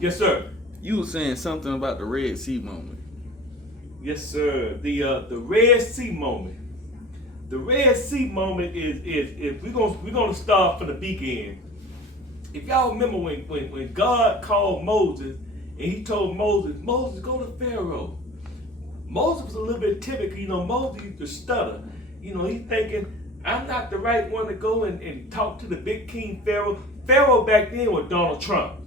Yes, sir. You were saying something about the Red Sea moment. Yes, sir. The Red Sea moment. The Red Sea moment is we're gonna start from the beginning. If y'all remember when God called Moses and he told Moses, go to Pharaoh. Moses was a little bit typical, Moses used to stutter. He's thinking, I'm not the right one to go and talk to the big king Pharaoh. Pharaoh back then was Donald Trump.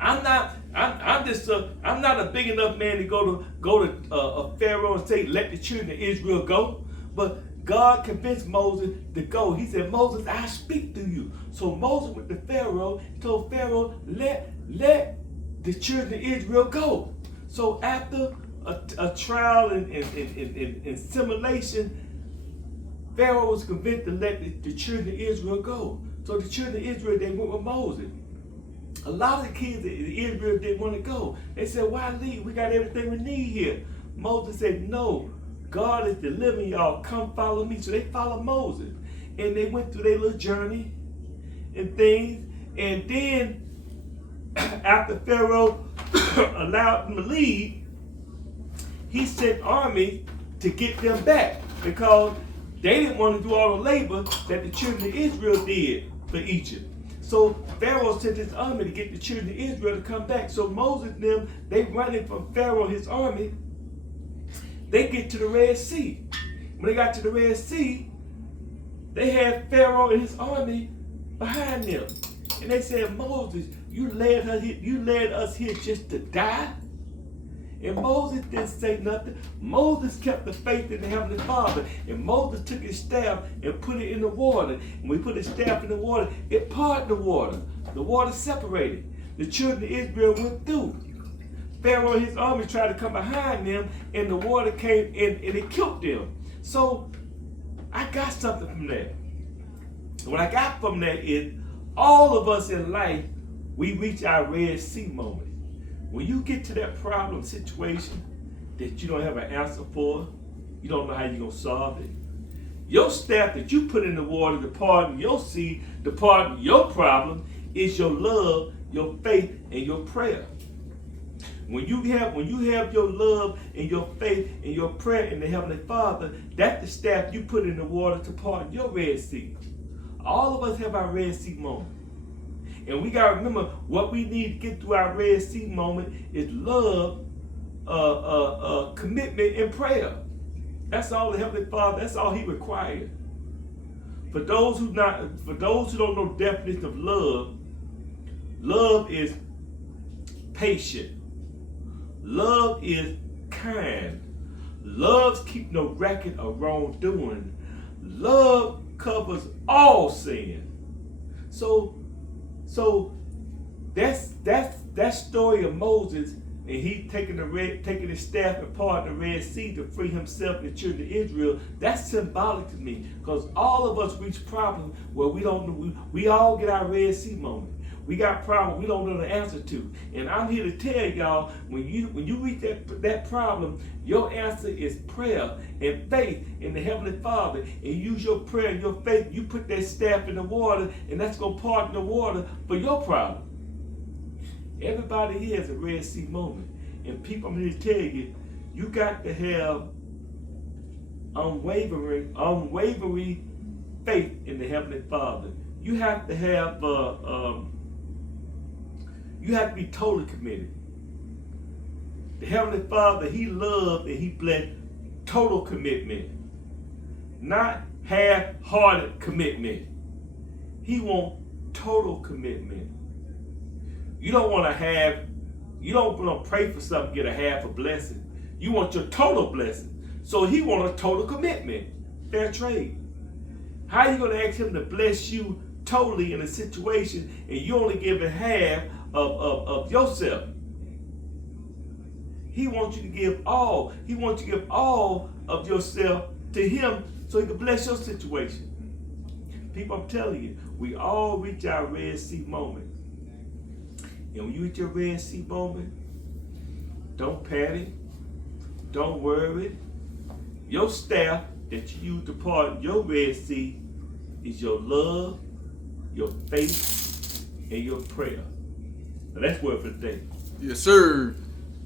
I'm not. I'm not a big enough man to go to Pharaoh and say, let the children of Israel go. But God convinced Moses to go. He said, Moses, I speak to you. So Moses went to Pharaoh, told Pharaoh, let the children of Israel go. So after a trial and simulation, Pharaoh was convinced to let the children of Israel go. So the children of Israel, they went with Moses. A lot of the kids of Israel didn't want to go. They said, why leave? We got everything we need here. Moses said, no, God is delivering y'all. Come follow me. So they followed Moses. And they went through their little journey and things. And then, after Pharaoh allowed them to leave, he sent armies to get them back because they didn't want to do all the labor that the children of Israel did for Egypt. So Pharaoh sent his army to get the children of Israel to come back. So Moses and them, they running from Pharaoh, his army. They get to the Red Sea. When they got to the Red Sea, they had Pharaoh and his army behind them. And they said, Moses, you led us here just to die? And Moses didn't say nothing. Moses kept the faith in the Heavenly Father. And Moses took his staff and put it in the water. And when he put his staff in the water, it parted the water. The water separated. The children of Israel went through. Pharaoh and his army tried to come behind them, and the water came in and it killed them. So I got something from that. What I got from that is all of us in life, we reach our Red Sea moment. When you get to that problem situation that you don't have an answer for, you don't know how you're going to solve it, your staff that you put in the water to pardon your sea, to pardon your problem, is your love, your faith, and your prayer. When you have your love and your faith and your prayer in the Heavenly Father, that's the staff you put in the water to pardon your Red Sea. All of us have our Red Sea moment. And we got to remember what we need to get through our Red Sea moment is love, commitment, and prayer. That's all the Heavenly Father, that's all He required. For those who don't know the definition of love, love is patient. Love is kind. Love keeps no record of wrongdoing. Love covers all sin. So that story of Moses and he taking his staff and parting the Red Sea to free himself and the children of Israel. That's symbolic to me because all of us reach problems where we don't know. We all get our Red Sea moment. We got problems we don't know the answer to, and I'm here to tell y'all when you reach that problem, your answer is prayer and faith in the Heavenly Father, and use your prayer and your faith. You put that staff in the water, and that's gonna pardon the water for your problem. Everybody here has a Red Sea moment, and people, I'm here to tell you, you got to have unwavering faith in the Heavenly Father. You have to have you have to be totally committed. The Heavenly Father, He loved and He blessed total commitment, not half-hearted commitment. He wants total commitment. You don't want to pray for something, get a half a blessing. You want your total blessing. So He wants a total commitment. Fair trade. How are you going to ask Him to bless you totally in a situation and you only give it half of yourself? He wants you to give all. He wants you to give all of yourself to Him so He can bless your situation. People, I'm telling you, we all reach our Red Sea moment. And when you reach your Red Sea moment, don't panic, don't worry. Your staff that you use to pardon your Red Sea is your love, your faith, and your prayer. Now, that's word for the day. Yes, sir.